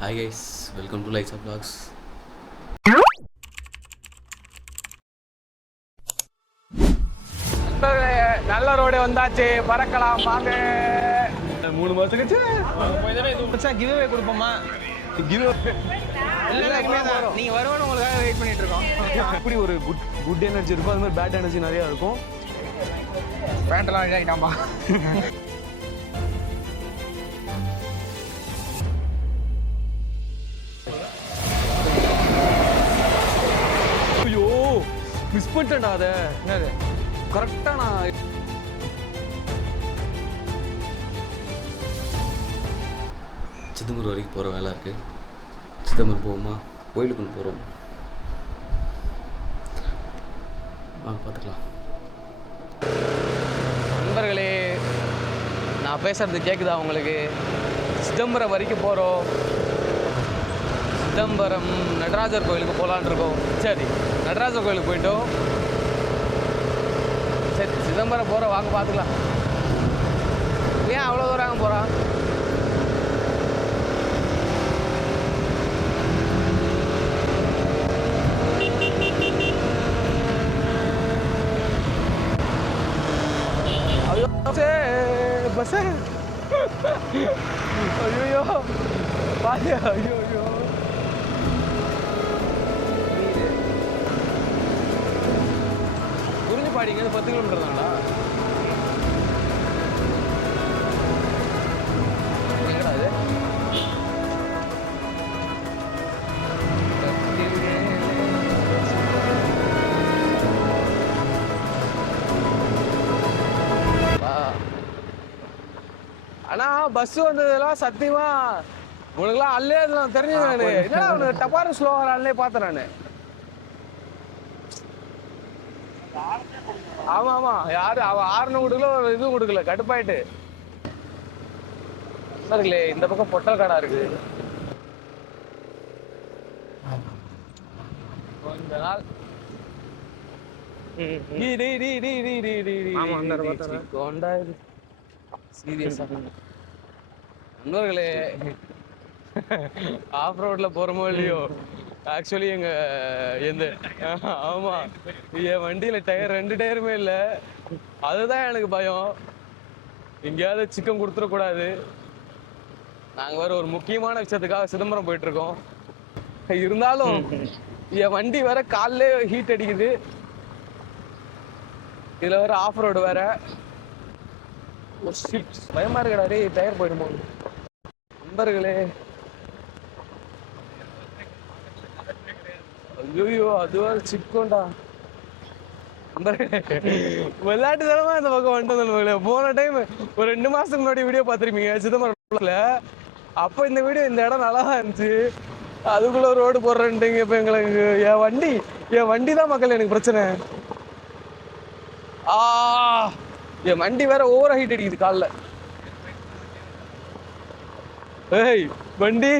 Hi guys, welcome to lights off vlogs. நல்ல road வந்தாச்சு, பறக்கலாம் வாங்க. 3 மாசம் கழிச்சு கிவ்அவே கொடுப்போமா? நீங்க வருவோம் உங்களுக்காக வெயிட் பண்ணிட்டு இருக்கோம். அப்படி ஒரு குட் எனர்ஜி இருக்கும், அது மாதிரி பேட் எனர்ஜி நிறைய இருக்கும். பேண்டெல்லாம் இதாகிட்டாம்பா. ஐயோ மிஸ் பண்ணிட்டேன்டா அதை. என்னது கரெக்டா நான் சிதம்பரம் வரைக்கும் போகிற வேலை இருக்குது. சிதம்பரம் போவோமா, கோயிலுக்குன்னு போகிறோம். வாங்க பார்த்துக்கலாம். நண்பர்களே, நான் பேசுறது கேட்குதா உங்களுக்கு? சிதம்பரம் வரைக்கும் போகிறோம். சிதம்பரம் நடராஜர் கோயிலுக்கு போகலான் இருக்கோம். சரி, நடராஜர் கோயிலுக்கு போயிட்டோம். சரி, சிதம்பரம் போகிறோம், வாங்க பார்த்துக்கலாம். ஏன் அவ்வளோ தூரம் போகிறான்? பஸ் ஐயோ பாத்தியா? ஐயோ குறிஞ்சிப்பாடிங்க 10 கிலோமீட்டர் தாங்களா? எங்கடா இது? ஆனா பஸ் வந்ததெல்லாம் சத்தியமா உனக்குலாம் அல்லே தெரிஞ்சது. நானு என்னடா உனக்கு டப்பாரு ஸ்லோவா அல்லே பார்த்தேன் நானு. ஆமா ஆமா, யாரு அவ ஆறுனு கொடுக்கல, ஒரு இது கொடுக்கல, கடுப்பாயிட்டு. இருக்குல்லே, இந்த பக்கம் பொட்டல் கடை இருக்கு. கொஞ்ச நாள் சீரியஸா நண்பர்களே, ஆஃப் ரோட்ல போறோமோ இல்லையோ, ஆக்சுவலி ஆமா என் வண்டியில டயர் 2 டயருமே இல்லை. அதுதான் எனக்கு பயம், எங்கேயாவது சிக்கன் கொடுத்துடக்கூடாது. நாங்கள் வேற ஒரு முக்கியமான விஷயத்துக்காக சிதம்பரம் போயிட்டு இருக்கோம். இருந்தாலும் என் வண்டி வேற காலிலே ஹீட் அடிக்குது. இதுல வேற ஆஃப் ரோடு வேற. பயமா இருக்கடா டே, டயர் போயிடுமோ. நண்பர்களே, ஐயோ அது வேற சிக்கோண்டா. விளையாட்டு தரமா இந்த பக்கம் வந்துட்டு. போன டைம் ஒரு 2 மாசத்துக்கு முன்னாடி வீடியோ பார்த்துருப்பீங்க சிதம்பரம்ல. அப்போ இந்த வீடியோ இந்த இடம் நல்லா இருந்துச்சு. அதுக்குள்ள ரோடு போடுறேன்ட்டீங்க. இப்ப எங்களுக்கு என் வண்டி தான் மக்கள் எனக்கு பிரச்சனை. என் வண்டி வேற ஓவரா ஹீட் அடிக்குது காலில். ஏய் வண்டி,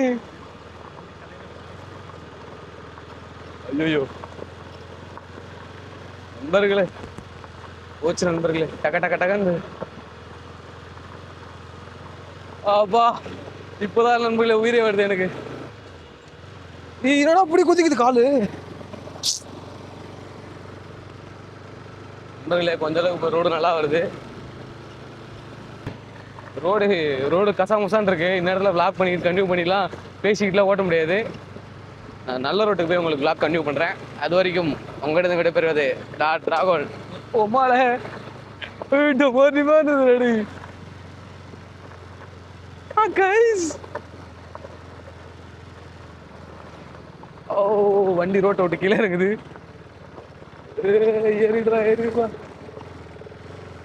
ஐயோ நண்பர்களே, போச்சு நண்பர்களே, டக்க டக்க டக்கன்னு. அப்பா இப்போதான் நண்பர்களே உயிரே வருது எனக்கு. என்னடா அப்படி குதிக்குது காலு. நண்பர்களே, கொஞ்ச அளவுக்கு இப்போ ரோடு நல்லா வருது. ரோடு கசாமுசான் இருக்கு. இந்நேரத்தில் விளாக் பண்ணிட்டு கண்டினியூ பண்ணிடலாம், பேசிக்கிட்டுலாம் ஓட்ட முடியாது. நல்ல ரோட்டுக்கு போய் உங்களுக்கு விளாக் கண்டினியூ பண்ணுறேன். அது வரைக்கும் உங்கள்கிட்ட விடைபெறுவது ராகுல். ஓமால வண்டி ரோட்டை விட்டு கீழே இருக்குது. ஏறிடுவா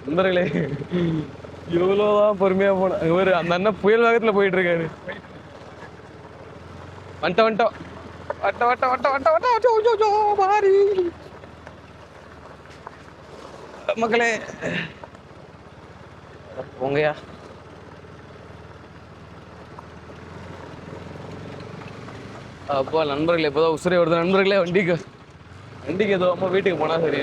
நண்பர்களே, எவ்வளோதான் பொறுமையா போன. அந்த அண்ணன் புயல் வேகத்துல போயிட்டு இருக்காரு. வந்துட்டோம் மாறி மக்களே போங்கயா. அப்போ நண்பர்களே, இப்போதான் உசுரே வருது நண்பர்களே. வண்டிக்கு ஏதோ அம்மா வீட்டுக்கு போனா சரி.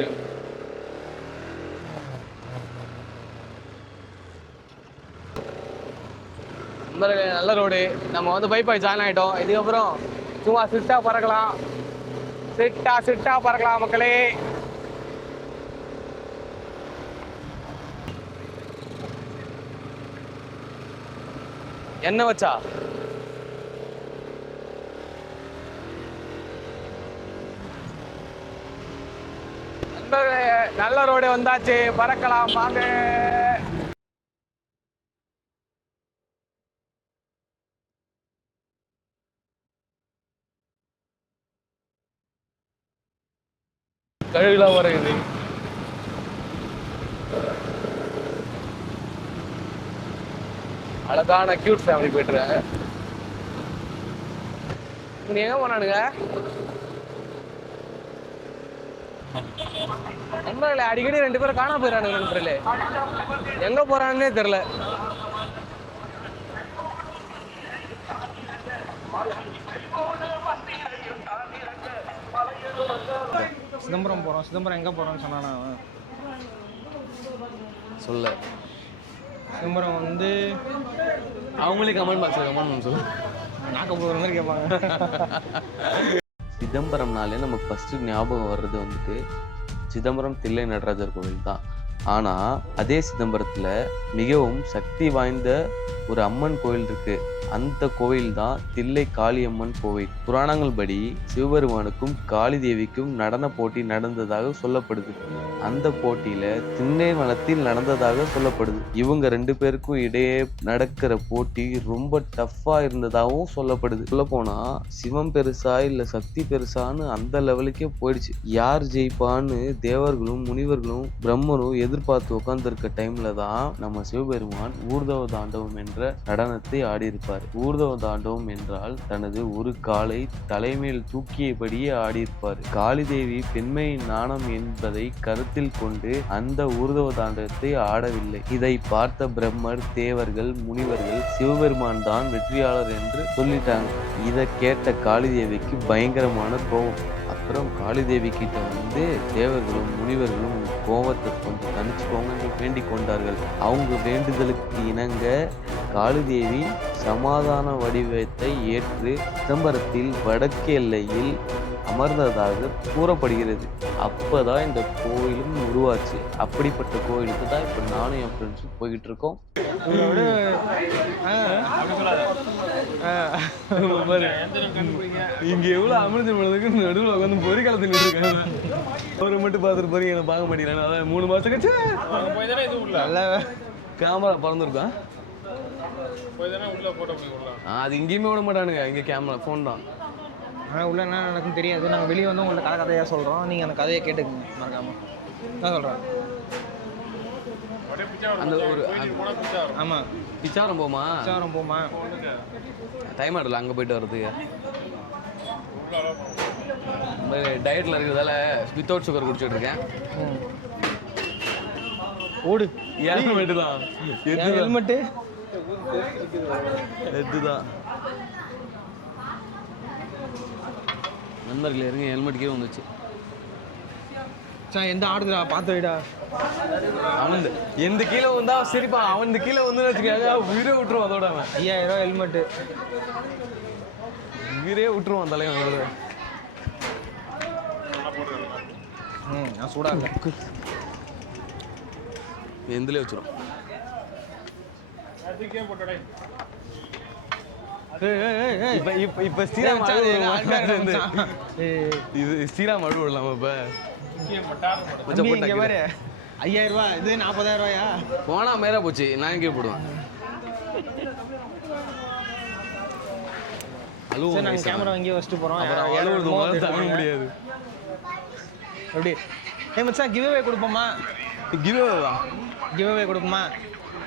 நல்ல ரோடு. நம்ம வந்து பைபாய் ஜாயின் ஆகிட்டோம். இதுக்கப்புறம் சும்மா சிட்டா பறக்கலாம், சிட்டா பறக்கலாம் மக்களே. என்ன வச்சா நல்ல ரோடு வந்தாச்சு, பறக்கலாம் வாங்க. கழுகுலாம் வருது. அழகான கியூட் ஃபேமிலி போயிட்டுருக்காங்க. நீ எங்க போனானுங்க? நண்பர்களே, அடிக்கடி 2 பேரும் காணாம போயிடறானுங்க நண்பர்களே. எங்க போறான்னே தெரியல. சிதம்பரம் போகிறோம். சிதம்பரம் எங்கே போகிறோன்னு சொன்னானா சொல்ல. சிதம்பரம் வந்து அவங்களே கமெண்ட் பாக்ஸில் கமெண்ட் சொல்லு. நாக்க போகிற மாதிரி கேட்பாங்க. சிதம்பரம்னாலே நமக்கு ஃபஸ்ட்டு ஞாபகம் வர்றது வந்துட்டு சிதம்பரம் தில்லை நடராஜர் கோவில் தான். ஆனால் அதே சிதம்பரத்தில் மிகவும் சக்தி வாய்ந்த ஒரு அம்மன் கோவில் இருக்கு. அந்த கோவில் தான் தில்லை காளியம்மன் கோவில். புராணங்கள் படி சிவபெருமானுக்கும் காளி தேவிக்கும் நடன போட்டி நடந்ததாக சொல்லப்படுது. அந்த போட்டியில திண்ணை வனத்தில் நடந்ததாக சொல்லப்படுது. இவங்க 2 பேருக்கும் இடையே நடக்கிற போட்டி ரொம்ப டஃப்பா இருந்ததாகவும் சொல்லப்படுது. சொல்ல போனா சிவம் பெருசா இல்ல சக்தி பெருசான்னு அந்த லெவலுக்கே போயிடுச்சு. யார் ஜெயிப்பான்னு தேவர்களும் முனிவர்களும் பிரம்மரும் எதிர்பார்த்து உட்கார்ந்துருக்க டைம்ல தான் நம்ம சிவபெருமான் ஊர்தவ தாண்டவம் என்ற நடனத்தை ஆடியிருப்பார். ஊர்தவ தாண்டவம் என்றால் தனது ஒரு காலை தலைமையில் தூக்கியபடியே ஆடியிருப்பார். காளி தேவி பெண்மையின் நாணம் என்பதை கருத்தில் கொண்டு அந்த ஊர்தவ தாண்டவத்தை ஆடவில்லை. இதை பார்த்த பிரம்மர், தேவர்கள், முனிவர்கள் சிவபெருமான் தான் வெற்றியாளர் என்று சொல்லிட்டாங்க. இதை கேட்ட காளி தேவிக்கு பயங்கரமான கோபம். அப்புறம் காளி தேவி கிட்ட வந்து தேவர்களும் முனிவர்களும் கோபத்தை கொஞ்சம் தணிச்சுக்கோங்கன்னு வேண்டிக் கொண்டார்கள். அவங்க வேண்டுதலுக்கு இணங்க காளி தேவி சமாதான வடிவத்தை ஏற்று சிதம்பரத்தில் வடக்கு எல்லையில் அமர்ந்ததாக கூறப்படுகிறது. அப்பதான் இந்த கோயிலும் உருவாச்சு. அப்படிப்பட்ட கோயிலுக்கு தான் இப்போ நானும் என் ஃப்ரெண்ட்ஸும் போய்கிட்டு இருக்கோம். இங்க எவ்வளவு அமிர்த மனதுக்கு நடுவில் உட்காந்து பொறி காலத்துல இருக்காங்க. அவரை மட்டும் பார்த்துட்டு போறீங்க, என்ன பார்க்க மாட்டேங்கிறாங்க. அதான் 3 மாசம் கழிச்சு நல்ல கேமரா பறந்துருக்கான். அது இங்கேயுமே விட மாட்டானுங்க. இங்க கேமரா ஃபோன் தான். ஆனால் உள்ள என்ன நடக்குன்னு தெரியாது. நாங்கள் வெளியே வந்து உங்கள்ட்ட கதையாக சொல்கிறோம். நீங்கள் அந்த கதையை கேட்டுக்குங்க மறக்காம. நான் சொல்கிறேன். அந்த ஒரு ஆமாம், பிச்சாரம் போமா? பிச்சாரம் போமா? டைம் ஆடல அங்கே போயிட்டு வர்றதுக்கு. டயட்டில் இருக்கிறதால வித்தவுட் சுகர் குடிச்சிட்டு இருக்கேன். ஓடு. ஹெல்மெட்டு தான். ஹெல்மெட்டு இதுதான். நண்பர்கள் இருங்க, ஹெல்மெட்டுக்கே வந்துச்சு. எந்த ஆடுதுடா பார்த்து வைடா. அவன் எந்த கீழே வந்தா சரிப்பா. அவன் கீழே வந்து வச்சுக்க உயிரே விட்டுருவான். அதோட அவன் 5000 ரூபா ஹெல்மெட்டு உயிரே விட்டுருவான் தலைவன். நான் சூடா இல்லை. எந்திலே வச்சிரும். இப்ப ஸ்ரீராம் இது ஸ்ரீராம் அழுவு விடலாமா? இப்ப 5000 ரூபா இது 40000 ரூபாயா? போனா மேல போச்சு. நான் எங்கே போடுவேன். நாங்கள் கேமரா வாங்கி வச்சுட்டு போகிறோம். தவிர முடியாது. எப்படி மச்சான் கிவ்அவே கொடுப்போமா? கிவ்அவே கொடுப்போமா?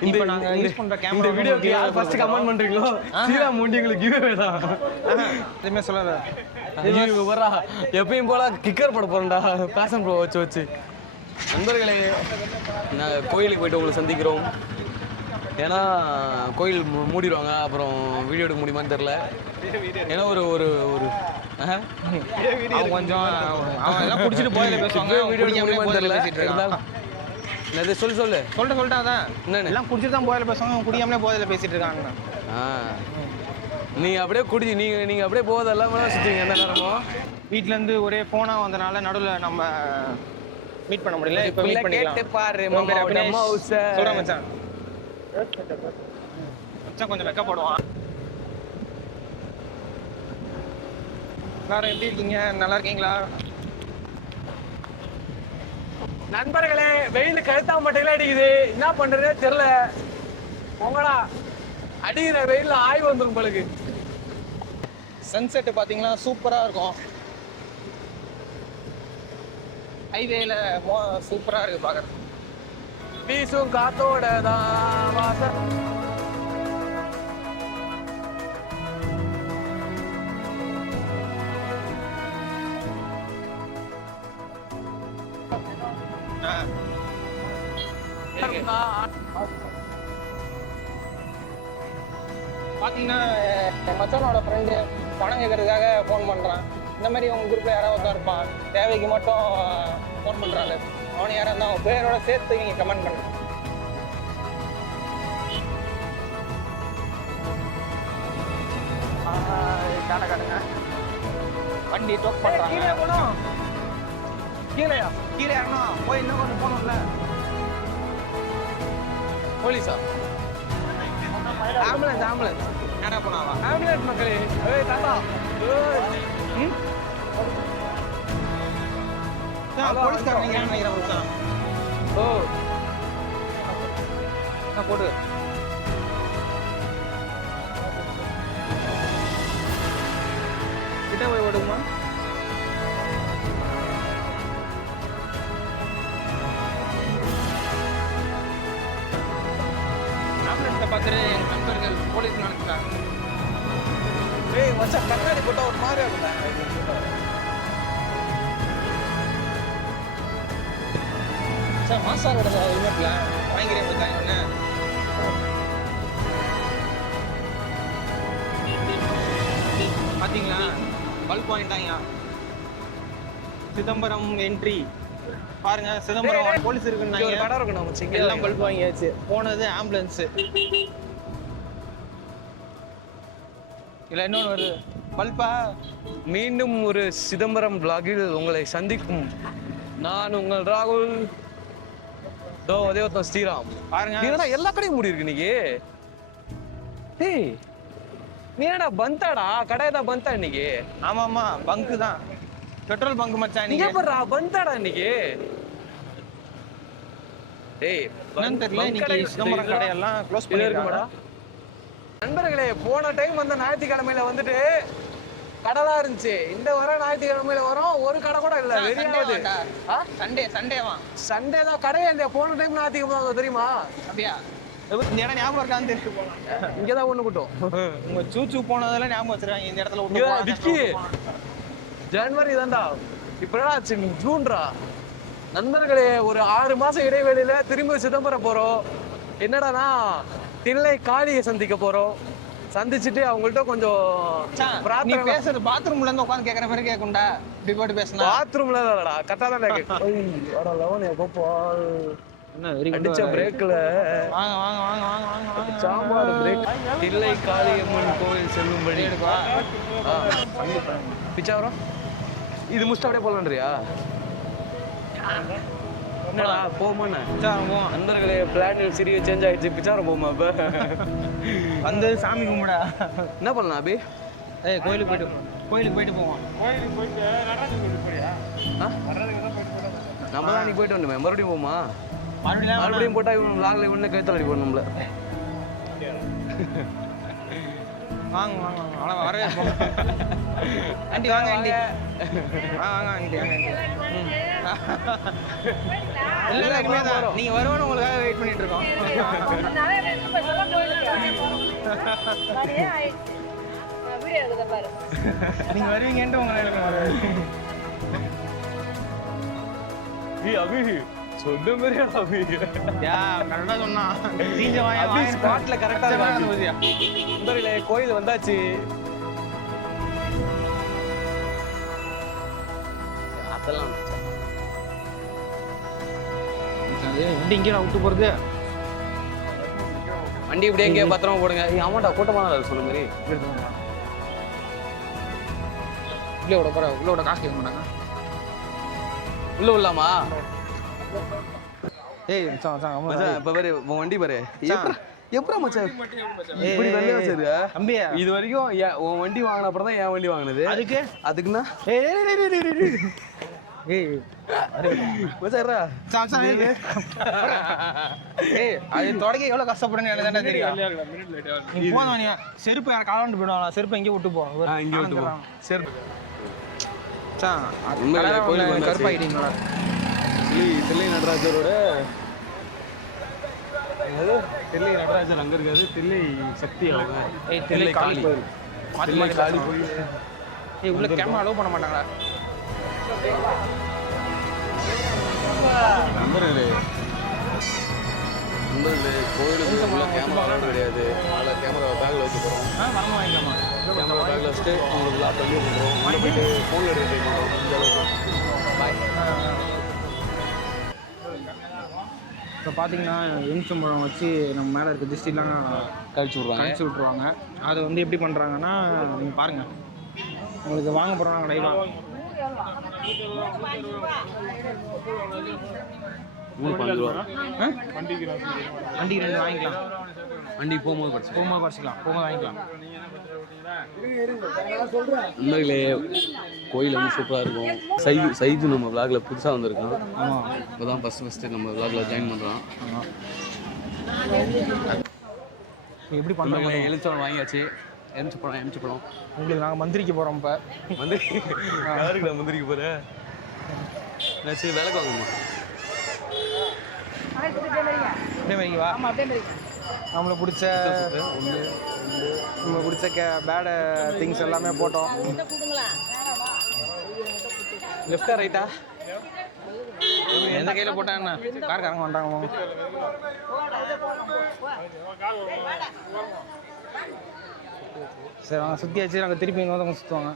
இந்த நாங்க யூஸ் பண்ற கேமரா இந்த வீடியோக்கு யார் ஃபர்ஸ்ட் கமெண்ட் பண்றீங்களோ ஸ்ரீராம் மூண்டிங்களுக்கு கிவ்அவே தான். எதுமே சொல்லல. இது வரா எப்பவும் போல கிக்கர் போட போறேன்டா பேஷன் ப்ரோ வச்சு. நண்பர்களே, நான் கோயிலுக்கு போயிட்டு உங்களை சந்திக்கிறோம். ஏன்னா கோயில் மூடிடுவாங்க. அப்புறம் வீடியோ எடுக்க முடியுமான்னு தெரில. ஏன்னா ஒரு ஒரு ஒரு கொஞ்சம் அவன் குடிச்சிட்டு போயில பேசுவாங்க. வீடியோ எடுக்க முடியுமான்னு தெரில. சொல்லு சொல்லிட்டேன். அதான் எல்லாம் குடிச்சிட்டு தான் போயில பேசுவாங்க. குடியாமலே போதையில பேசிட்டு இருக்காங்க. நீங்க அப்படியே நீங்க அப்படியே போதெல்லாம் சுத்தீங்க எந்த நேரமும். வீட்டிலேருந்து ஒரே ஃபோனாக வந்தனால நடுவில் நம்ம மீட் பண்ண முடியல. இப்போ மீட் பண்ணிக்கலாம். கேட்டு பாரு உன் பேர் மாமா அபினேஷ். ஹவுஸ. சொல்கிறேன் மச்சான். மச்சான் கொஞ்சம் வெக்கப்படுவான். எல்லாரும் எப்படி இருக்கீங்க? நல்லா இருக்கீங்களா? நண்பர்களே, வெயில் கழுத்தா மட்டையில அடிக்குது, என்ன பண்றதே தெரியல. உங்களா அடிக்கிற வெயில்ல ஆய்வு வந்துரும் உங்களுக்கு. சன்செட்டு பார்த்தீங்கன்னா சூப்பராக இருக்கும். ஹைவேல சூப்பராக இருக்குது பார்க்குறது. வீசும் காத்தோட தான் வாசம். பார்த்தீங்கன்னா என் மச்சானோட ஃப்ரெண்டு பணம் கேட்கறதுக்காக ஃபோன் பண்ணுறான். இந்த மாதிரி உங்கள் குரூப்பில் யாராவது தான் இருப்பான், தேவைக்கு மட்டும் ஃபோன் பண்ணுறாங்க. அவனை யாராவது இருந்தால் அவன் பேரோட சேர்த்து நீங்கள் கமெண்ட் பண்ணுங்க. காட்டுங்க வண்டி டோக் பண்ணுறாங்க. கீழே போகணும். கீழேயா? கீழே இறங்கணும். போய் இன்னும் கொஞ்சம் போகணும்ல. போலீஸா? ஆம்புலன்ஸ். நேரா போனாவா? ஆம்புலன்ஸ் மக்களே. ஏய் தாத்தா. போலீஸ்காரன் நீங்க நினைக்கிறேன் மச்சான். ஓ நான் போட்டு கிட்ட போய் ஓடுமா? ஆம்புலன்ஸை பார்த்துட்டு என் நண்பர்கள் போலீஸ் நினைச்சிட்டாங்க. ஏய் மச்சான், கண்ணாடி போட்டா ஒரு மாதிரி இருக்கும்டா. சார் மாசாரோட ஹெல்மெட்ல வாங்கிக்கிறேன் மச்சான். ஒன்று பார்த்தீங்களா? பல்ப் வாங்கிட்டாங்க. சிதம்பரம் என்ட்ரி பாருங்க. சிதம்பரம் போலீஸ் இங்க ஒரு இருக்குன்னாங்க. கடை இருக்கு நம்ம சிங்க. எல்லாம் பல்ப் வாங்கியாச்சு. போனது ஆம்புலன்ஸ். இல்லை இன்னொன்று வருது பல்பா. மீண்டும் ஒரு சிதம்பரம் vlogல் உங்களை சந்திக்கும் நான் உங்கள் ராகுல். தோ அதே ஒருத்தன் ஸ்ரீராம். பாருங்க நீ என்னடா எல்லா கடையும் மூடி இருக்கு இன்னைக்கு? ஏய் நீ என்னடா பந்தாடா? கடை தான் பந்தா இன்னைக்கு? ஆமா ஆமா பங்கு தான். பெட்ரோல் பங்கு மச்சான். நீங்க நீங்க எப்பறா பந்தாடா இன்னைக்கு? ஏய் என்னன்னு தெரியல. இன்னைக்கு சிதம்பரம் கடையெல்லாம் க்ளோஸ் பண்ணிருக்காங்கடா. நண்பர்களே, போன டைம் வந்த ஞாயிற்றுக்கிழமையில வந்துட்டு கடைலாம் இருந்துச்சு. இந்த வர ஞாயிற்றுக்கிழமையில வரோம், ஒரு கடை கூட இல்ல. வெறியாவது. சண்டேவா? சண்டே தான் கடையே இல்லையா? போன டைம் ஞாயிற்றுக்கிழமை தெரியுமா? அப்படியா? இந்த இடம் ஞாபகம் இருக்கான்னு தெரிஞ்சு போகலாம். இங்கதான் ஒண்ணு கூட்டம். உங்க சூச்சு போனதெல்லாம் ஞாபகம் வச்சிருக்காங்க. இந்த இடத்துல விக்கி ஜனவரி தான்டா. இப்ப ஜூன்ரா. நண்பர்களே, ஒரு 6 மாசம் இடைவெளியில திரும்ப சிதம்பரம் போறோம். என்னடானா தில்லை காளியை சந்திக்க போறோம். சந்திச்சுட்டு அவங்கள்ட்ட கொஞ்சம் நீ பேசுறது பாத்ரூம்ல இருந்து உட்காந்து கேக்குற மாதிரி கேக்கும்டா. இப்படி போட்டு பேசினா பாத்ரூம்ல இல்லடா, கரெக்டா தான் கேக்கு. அடிச்ச பிரேக்ல வாங்க வாங்க வாங்க வாங்க வாங்க வாங்க. சாம்பார் பிரேக். தில்லை காளியம்மன் கோயில் செல்லும்படி பிச்சாவரம் இது முடிச்சுட்டு அப்படியே போலான்றியா? என்னடா போமாண்ணே? பிச்சாவரம் போவோம். நண்பர்களே, பிளான் சிறிய சேஞ்ச் ஆயிடுச்சு. பிச்சாவரம் போமா இப்ப? வந்து சாமி கும்பிடா. என்ன பண்ணலாம் அபி? ஏய் கோயிலுக்கு போயிட்டு போவோம். நம்ம தான் அன்னைக்கு போயிட்டு வந்தோமே, மறுபடியும் போமா? மறுபடியும் மறுபடியும் போட்டா இவன் லாக்ல இவனே கைத்தல் அடி பண்ண நம்மள. வாங்க வாங்க வாங்க. அவ்வளோ வரவே ஆண்டி வாங்க ஆண்டி. வாங்க ஆண்டி வாங்க ஆண்டி. இல்லை இல்லை இனிமே தான் நீங்கள் வருவோன்னு உங்களுக்காக வெயிட் பண்ணிட்டு இருக்கோம். நீங்கள் வருவீங்கன்ட்டு உங்களை அபி சொன்ன மாதிரியா அபி? யா கரெக்டாக சொன்னா. சீஞ்ச வாங்க அபி ஸ்பாட்ல கரெக்டா இருக்கு. நண்பர்களே, கோயில் வந்தாச்சு. அதெல்லாம் வண்டி இங்கே விட்டு போகிறது. வண்டி இப்படியே எங்கேயோ பத்திரமா போடுங்க. ஆமாண்டா கூட்டமான சொன்ன மாதிரி உள்ளே விட போகிற உள்ளே விட காசு கேட்க மாட்டாங்க. உள்ள விடலாமா? ஏய் மச்சான் மச்சான் இப்ப பாரு உன் வண்டி பாரு. எப்படா மச்சான் இப்படி வெள்ளையா வச்சிருக்க? தம்பியா இது வரைக்கும் உன் வண்டி வாங்கின அப்புறம் தான் என் வண்டி வாங்கினது. அதுக்குன்னா ஏய் மச்சான்டா ஏய் அது தொடக்க எவ்வளோ கஷ்டப்படுன்னு எனக்கு தானே தெரியும். நீ போதும் நீ செருப்பு யாரை காலாண்டு போயிடுவாங்க. செருப்பு எங்கேயும் விட்டு போ. இங்கே விட்டு போ. சரி கருப்பாயிட்டீங்களா? தில்லை நடராஜரோட தில்லை நடராஜர் அங்க இருக்காது. தில்லை சக்தி அவங்க. தில்லை காளி கோயில். தில்லை காளி கோயில். ஏய் உள்ள கேமரா அலோவ் பண்ண மாட்டாங்களா? நண்பர்களே கோயிலுக்கு உள்ள கேமரா அலோவ் கிடையாது. அதில் கேமரா பேக்கில் வச்சு போகிறோம். வரணும் வாங்கிக்கலாமா? கேமரா பேக்கில் வச்சுட்டு உங்களுக்கு லாக் பண்ணி கொடுக்குறோம். மணி போயிட்டு ஃபோனில் எடுத்து பாய். இப்போ பார்த்தீங்கன்னா எலுமிச்சம்பழம் வச்சு நம்ம மேலே இருக்க திஷ்டிலாம் கழிச்சு விட்ருவாங்க. அதை வந்து எப்படி பண்ணுறாங்கன்னா நீங்கள் பாருங்கள். உங்களுக்கு வாங்க போகிறோம் லைவாக 3 ரூபா. வண்டிக்கு 2 வாங்கிக்கலாம். வண்டிக்கு போகும்போது படிச்சுக்கலாம். போகும்போது வாங்கிக்கலாம். உண்மையிலே கோயில் வந்து சூப்பராக இருக்கும். சைது நம்ம விளாக்ல புதுசாக வந்திருக்கோம். ஆமாம் இப்போ தான் ஃபஸ்ட்டு நம்ம விளாக்ல ஜாயின் பண்ணுறோம். எப்படி பண்ணுறாங்க? எலுமிச்சம்பழம் வாங்கியாச்சு. எலுமிச்சம்பழம் உங்களுக்கு நாங்கள் மந்திரிக்க போகிறோம். இப்போ யாருக்கு நான் மந்திரிக்க போகிறேன்? என்னாச்சு விளக்கு வாங்கணுமா? நம்மளை பிடிச்ச பேட திங்ஸ் எல்லாமே போட்டோம். லெஃப்டா ரைட்டா? எந்த கையில் போட்டா என்ன? காரக்காரங்க வந்துட்டாங்க. சரி அவங்க சுற்றியாச்சு. நாங்கள் திருப்பி இன்னொருத்தவங்க சுற்றுவாங்க.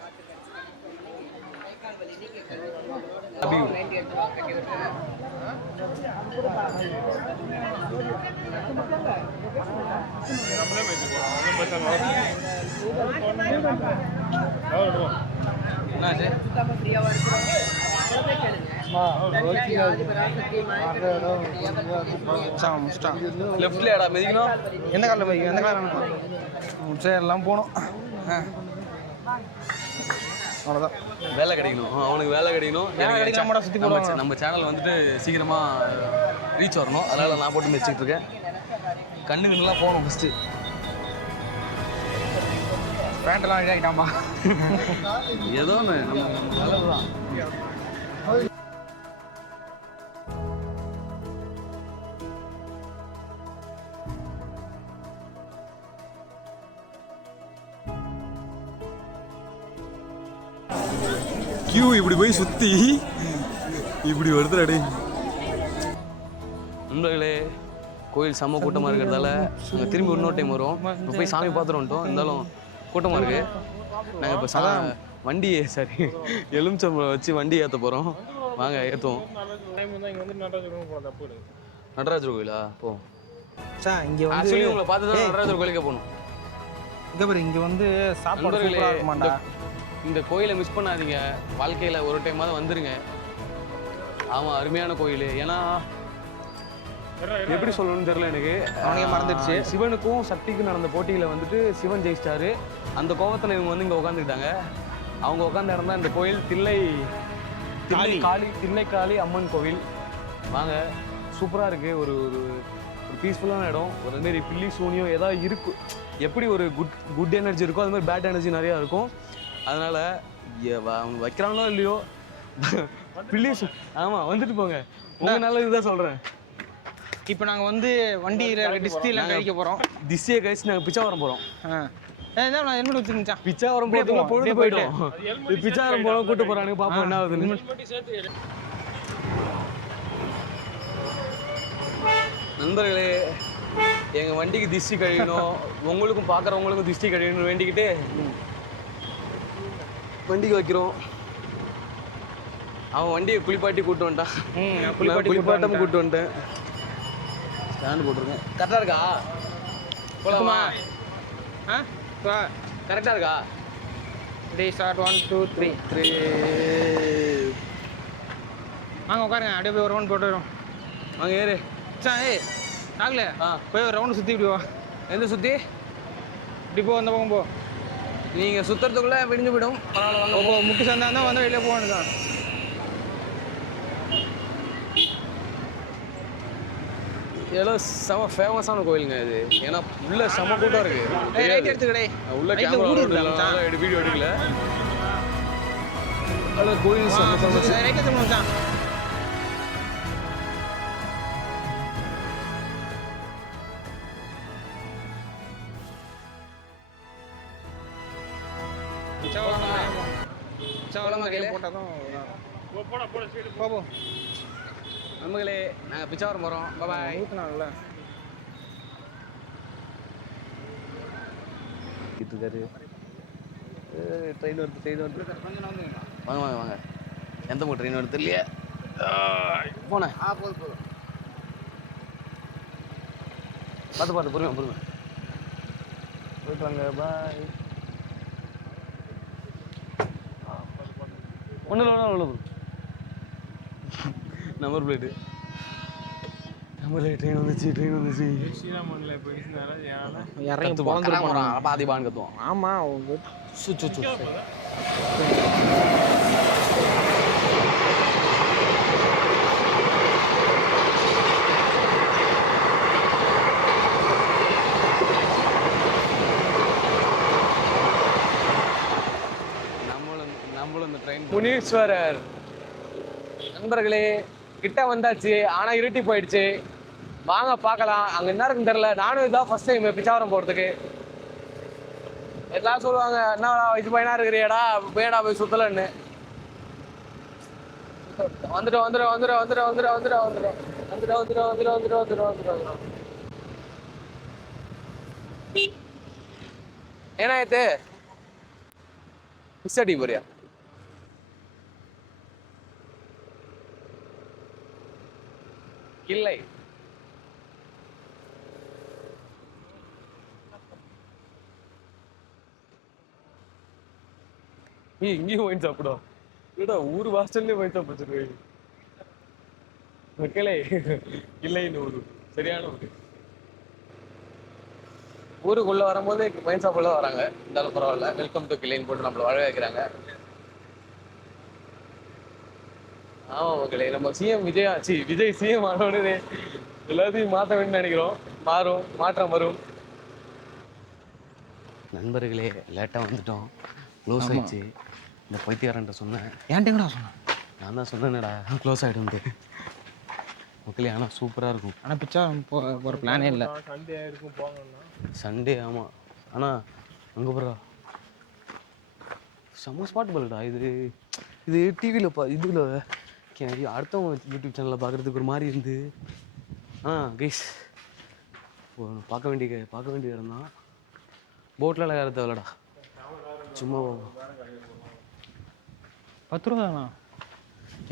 லெஃப்ட்லயாடா மிதிக்கணும்? எந்த காலில் போய் எந்த காலம் எல்லாம் போகணும். அவ்வளோதான். வேலை கிடைக்கணும். அவனுக்கு வேலை கிடைக்கணும். சுற்றி போடுவாங்க. நம்ம சேனல் வந்துட்டு சீக்கிரமா ரீச் வரணும். அதனால நான் போட்டு மிதிச்சுட்டு இருக்கேன். கண்ணுங்கெல்லாம் போகணும் ஃபஸ்ட்டு. பேண்ட்டெல்லாம் இதாகிட்டாமா? ஏதோ ஒன்று நம்ம நல்லதுதான். கியூ இப்படி போய் சுற்றி இப்படி வருதுடே. நண்பர்களே கோயில் செம்ம கூட்டமாக இருக்கிறதால நாங்கள் திரும்பி இன்னொரு டைம் வரும். இப்போ போய் சாமி பார்த்துட்டு வந்துட்டோம். இருந்தாலும் கூட்டமாக இருக்குது. நாங்கள் இப்போ வண்டியை எலுமிச்சம்பழம் வச்சு வண்டி ஏற்ற போகிறோம். வாங்க ஏற்றுவோம். நடராஜர் கோயிலா? போ இங்கே வந்து சொல்லி உங்களை பார்த்து தான் நடராஜர் கோயிலுக்கே போகணும். இங்கே வந்து சாப்பாடு இந்த கோயிலை மிஸ் பண்ணாதீங்க. வாழ்க்கையில் ஒரு டைமாவது வந்துருங்க. ஆமாம் அருமையான கோயில். ஏன்னா எப்படி சொல்லணும்னு தெரியல எனக்கு. அவனுக்கு மறந்துடுச்சு. சிவனுக்கும் சக்திக்கும் நடந்த போட்டியில் வந்துட்டு சிவன் ஜெயிச்சிட்டாரு. அந்த கோபத்தில் இவங்க வந்து இங்கே உட்காந்துக்கிட்டாங்க. அவங்க உட்காந்த இடம் தான் இந்த கோயில். தில்லை காளி அம்மன் கோவில். வாங்க சூப்பராக இருக்குது. ஒரு பீஸ்ஃபுல்லான இடம். ஒரு மாரி பில்லி சூனியம் ஏதாவது இருக்கும். எப்படி ஒரு குட் எனர்ஜி இருக்கோ அது மாதிரி பேட் எனர்ஜி நிறையா இருக்கும். அதனால் அவங்க வைக்கிறாங்களோ இல்லையோ பில்லி ஆமாம் வந்துட்டு போங்க. உங்கள் நல்லது தான் சொல்கிறேன். இப்போ நாங்கள் வந்து வண்டியில் டிஸ்டிலாம் கழிக்க போகிறோம். திஷ்டியை கழிச்சு நாங்கள் பிச்சாவரம் போகிறோம். ஹெல்மெட் வச்சுருந்துச்சா? பிச்சாவரம் போகிறதுக்குள்ள பொழுது போயிட்டோம். பிச்சாவரம் போகிறோம் கூட்டு போகிறானுங்க. பார்ப்போம் என்ன ஆகுதுன்னு. நண்பர்களே எங்கள் வண்டிக்கு திஷ்டி கழியணும். உங்களுக்கும் பார்க்குறவங்களுக்கும் திஷ்டி கழியணும்னு வேண்டிக்கிட்டு வண்டிக்கு வைக்கிறோம். அவன் வண்டியை குளிப்பாட்டி கூப்பிட்டு வந்துட்டான். குளிப்பாட்டம் கூப்பிட்டு வந்துட்டேன். ஸ்டாண்டு போட்டிருக்கேன். கரெக்டாக இருக்கா? போலாமா? ஆ வா. கரெக்டா இருக்கா? Ready start 1 2 3. வாங்க உட்காருங்க, அப்படியே போய் ஒரு ரவுண்ட் போட்டு வரோம். வாங்க ஏறு. மச்சான் ஏய் ஆகல, ஆ. போய் ஒரு ரவுண்டு சுற்றி இப்படி வா. எந்த சுத்தி? இப்படி போ, அந்த பக்கம் போ. நீங்க சுத்துறதுக்குள்ள விடிஞ்சு விடும். பரவாயில்ல வாங்க. போ முட்டு சந்தா தான் வந்து வெளியே போகணும் தான். ஏதோ செம ஃபேமஸான கோயிலுங்க இது. ஏன்னா உள்ள செம கூட்டம் இருக்கு. ஏய் ரைட் எடுத்துக்கடே. உள்ள ரைட்ல கேமரா ஊடு இருக்குடா மச்சான். வீடியோ எடுக்கல. அத கோயில் செம ஃபேமஸ். ரைட் எடுத்து மச்சான். நம்மளே நாங்க பிச்சாவரம் போறோம். பாய். ஊத்துனால இருக்காரு. ட்ரெயின் வருது. வாங்க வாங்க வாங்க. எந்த மூணு ட்ரெயின் வருது இல்லையா? போனேன். போதும். பார்த்து பொறுமை. போயிட்டு வாங்க. பாய். ஒன்றும் நம்பர் பிளேட்டு. ட்ரெயின் வந்துச்சு. இறங்கி போந்துறான். பாதி பான் கத்துவோம். ஆமா நம்மளும் இந்த ட்ரெயின். முனீஸ்வரர் நண்பர்களே கிட்ட வந்தாச்சு. ஆனா இருட்டி போயிடுச்சு. வாங்க பார்க்கலாம். அங்க என்ன இருக்குன்னு தெரியல. நானும் இதான் ஃபர்ஸ்ட் டைம் பிச்சாவரம் போறதுக்கு. எல்லாம் சொல்லுவாங்க என்னடா இது பையனா இருக்கிறியடா போயடா போய் சுத்தலன்னு. வந்துடும். ஏன்னா இது பிக்ஸடி போறியா? இல்லை. நீ இங்கேயும் வாங்கி சாப்பிடும். இல்லடா ஊர் வாசல்லே வாங்கி சாப்பிடுச்சு. மக்களே இல்லைன்னு ஊரு சரியான ஊரு. ஊருக்குள்ள வரும்போது வைன் ஷாப்புள்ள வராங்க. இருந்தாலும் பரவாயில்ல. வெல்கம் டு கிளைன்னு போட்டு நம்மள வாழ வைக்கிறாங்க. ஆமா மக்களே, நம்ம சிஎம் விஜய் சிஎம் ஆனோடனே எல்லாத்தையும் மாற்ற வேண்டும் நினைக்கிறோம். மாற்றம் வரும். நண்பர்களே லேட்டாக வந்துட்டோம். க்ளோஸ் ஆயிடுச்சு. இந்த பைத்தியாரன்ட்ட சொன்னேன். ஏன்ட்டுங்கடா சொன்னேன்? நான் தான் சொன்னேன்டா க்ளோஸ் ஆகிடும் மக்களே. ஆனால் சூப்பராக இருக்கும். ஆனால் பிச்சா போகிற பிளானே இல்லை. சண்டே ஆமாம். ஆனால் அங்கே போகிறா செம்ம ஸ்பாட் போலடா. இது டிவியில் இதில் அடுத்தவங்க யூடியூப் சேனலில் பார்க்குறதுக்கு ஒரு மாதிரி இருந்து. கைஸ் பார்க்க வேண்டிய இடம் தான். போட்லலாம் ஏற தேவையில்லடா. சும்மா 10 ரூபா தானா?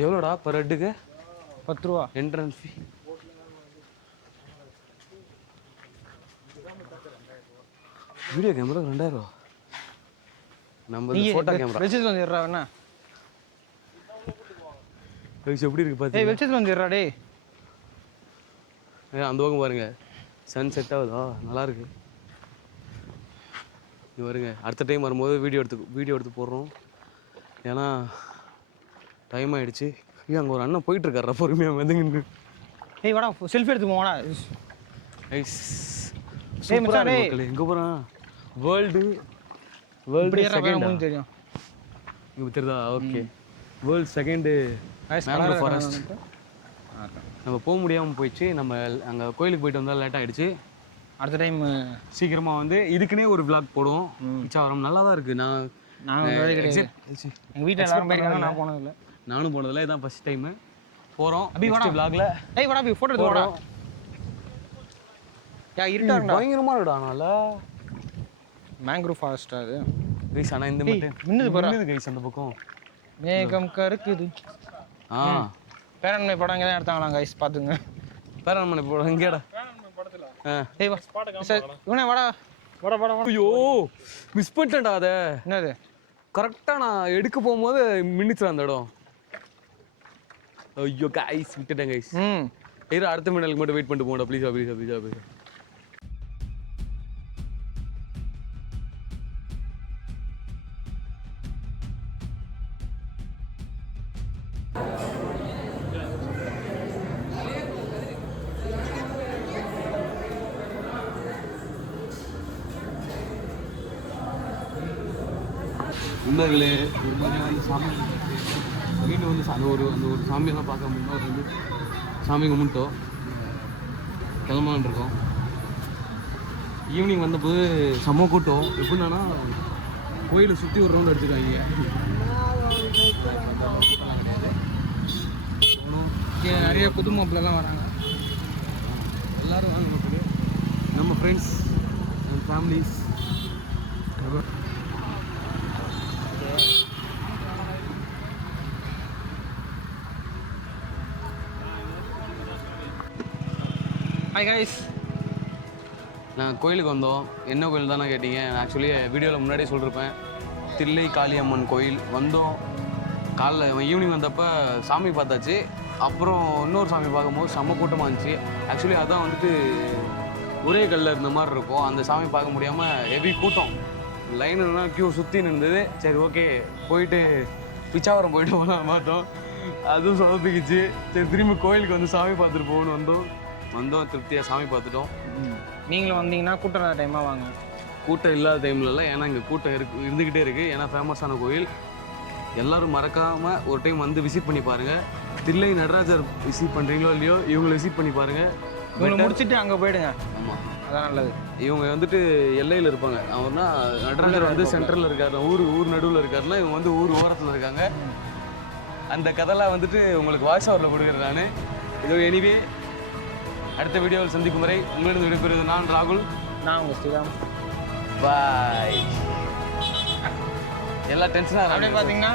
எவ்வளோடா பர் ஹெட்டுக்கு? 10 ரூபா என்ட்ரன்ஸ் ஃபீ. வீடியோ கேமரா 2000 ரூபா. நம்ம ஃபோட்டோ கேமரா வெளிச்சத்தில் வந்துடுறா என்ன? எப்படி இருக்கு பார்த்து? வெளிச்சத்தில் வந்துடுறா டே. அந்த பக்கம் பாருங்க, சன் செட் ஆகுதா? நல்லா இருக்கு. இது வருங்க. அடுத்த டைம் வரும்போது வீடியோ எடுத்து போடுறோம். ஏன்னா டைம் ஆயிடுச்சு. அங்கே ஒரு அண்ணன் போயிட்டு இருக்காரா பொறுமையாக வந்துங்க. வாடா செல்ஃபி எடுத்து போடா. எங்கே போகிறான்? வேர்ல்டு செகண்ட் தெரியும். இங்கே தெரியுதா? Okay. World second mangrove forest. நம்ம போக முடியாமல் போயிடுச்சு. நம்ம அங்கே கோயிலுக்கு போயிட்டு வந்தால் லேட் ஆகிடுச்சு. அடுத்த டைம் சீக்கிரமாக வந்து இதுக்குன்னே ஒரு vlog போடுவோம். பிச்சாவரம் நல்லா தான் இருக்குது. எங்கள் வீட்டில் எல்லாரும் போயிருக்காங்க, நான் போனதில்லை. நானும் போனதில்லை. இதான் ஃபர்ஸ்ட் டைமு போகிறோம். vlogல வாடா போய் ஃபோட்டோ எடுத்து வாடா. இருட்டா பயங்கரமாக இருக்குடா. அதனால மேங்க்ரோவ் ஃபாரஸ்ட் அது கைஸ். ஆனால் இந்த மட்டும் கைஸ் அந்த பக்கம் மேகம் கருக்குது. பேரண்மை படம் இங்கே தான் எடுத்தாங்களா கைஸ்? பார்த்துங்க. பேரண்மை படம் இங்கேடா. ஏய் வா சார் இவனே வாடா ஐயோ மிஸ் பண்ணிட்டேன்டா அதை. என்னது கரெக்டாக நான் எடுக்க போகும்போது மின்னிச்சு அந்த இடம். ஐயோ கைஸ் விட்டுட்டேன் கைஸ். ஏதோ அடுத்த மின்னலுக்கு மட்டும் வெயிட் பண்ணிட்டு போங்கடா ப்ளீஸா ப்ளீஸா ப்ளீஸா ப்ளீஸா. நண்பர்களே ஒரு மாதிரி வந்து சாமி வீட்டில் வந்து அந்த ஒரு சாமியெல்லாம் பார்க்க முன்னாடி வந்து சாமி கும்பிட்டோம் கிளம்பலான் இருக்கோம். ஈவினிங் வந்தபோது செம்ம கூட்டம். எப்படின்னா கோயிலை சுற்றி ஒரு ரவுண்ட் எடுத்துக்காங்க. நிறைய புது மாப்பிள்ளலாம் வராங்க. எல்லோரும் வாங்க நம்ம friends and families. Hi guys, நான் கோயிலுக்கு வந்தோம். என்ன கோயில் தானே கேட்டீங்க. நான் ஆக்சுவலி வீடியோவில் முன்னாடியே சொல்லியிருப்பேன். தில்லை காளியம்மன் கோயில் வந்தோம். காலைல ஈவினிங் வந்தப்போ சாமி பார்த்தாச்சு. அப்புறம் இன்னொரு சாமி பார்க்கும்போது செம்ம கூட்டமாக இருந்துச்சு. ஆக்சுவலி அதான் வந்துட்டு ஒரே கல்லில் இருந்த மாதிரி இருக்கும். அந்த சாமி பார்க்க முடியாமல் ஹெவி கூட்டம். லைனுன்னா க்யூ சுற்றி நின்றுது. சரி ஓகே போயிட்டு பிச்சாவரம் போயிட்டு போகலாம் பார்த்தோம். அதுவும் சொதப்பிக்கிச்சு. சரி திரும்பி கோயிலுக்கு வந்து சாமி பார்த்துட்டு போகணுன்னு வந்தோம் திருப்தியாக சாமி பார்த்துட்டோம். நீங்களும் வந்தீங்கன்னா கூட்டம் இல்லாத டைமாக வாங்க. கூட்டம் இல்லாத டைம்லலாம், ஏன்னா இங்கே கூட்டம் இருந்துக்கிட்டே இருக்குது. ஏன்னா ஃபேமஸான கோயில். எல்லோரும் மறக்காமல் ஒரு டைம் வந்து விசிட் பண்ணி பாருங்கள். தில்லை நடராஜர் விசிட் பண்ணுறீங்களோ இல்லையோ இவங்களை விசிட் பண்ணி பாருங்கள். இவங்களை முடிச்சுட்டு அங்கே போயிடுங்க. ஆமாம் அதான் நல்லது. இவங்க வந்துட்டு எல்லையில் இருப்பாங்க. அவர்னா நடராஜர் வந்து சென்ட்ரலில் இருக்காரு, ஊர் நடுவில் இருக்காருன்னா இவங்க வந்து ஊர் ஓரத்தில் இருக்காங்க. அந்த கதைலாம் வந்துட்டு உங்களுக்கு வாய்ஸ் ஓவரில் கொடுக்குறேன் நான். இதோ எனிவே அடுத்த வீடியோவில் சந்திக்கும் வரை உங்களிடம் விடைபெறுவது நான் ராகுல். நான் உங்கள் ஸ்ரீராம். பாய். எல்லா டென்ஷனாக அப்படியே பார்த்தீங்கன்னா